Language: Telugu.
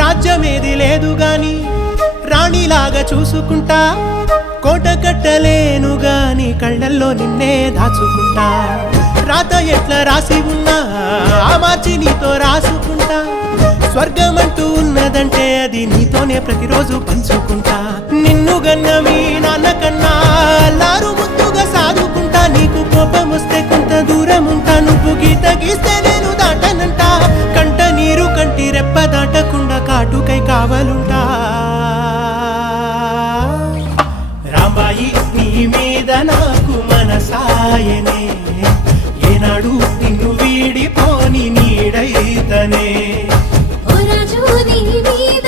రాజ్యమేది లేదు గాని రాణిలాగా చూసుకుంటా, కోట కట్టలేను గాని కళ్ళల్లో నిన్నే దాచుకుంటా. రాత ఎట్లా రాసి ఉన్నా ఆ మార్చి నీతో రాసుకుంటా. స్వర్గమంటూ ఉన్నదంటే అది నీతోనే ప్రతిరోజు పంచుకుంటా. నిన్ను గన్న మీ నాన్న కన్నా లారు ముద్దుగా సాదుకుంటా. నీకు కోపం వస్తే కొంత దూరం ఉంటా, నువ్వు గీత గీస్తే నేను దాటనంట. కంట నీరు కంటి రెప్ప దాటకుండా కాటుకై కావలుంటా. రాంబాయి నీ మీద నాకు మనసాయనే, ఏనాడు నిన్ను వీడిపోని నీడైతనే. ఓ రాజు నీ మీద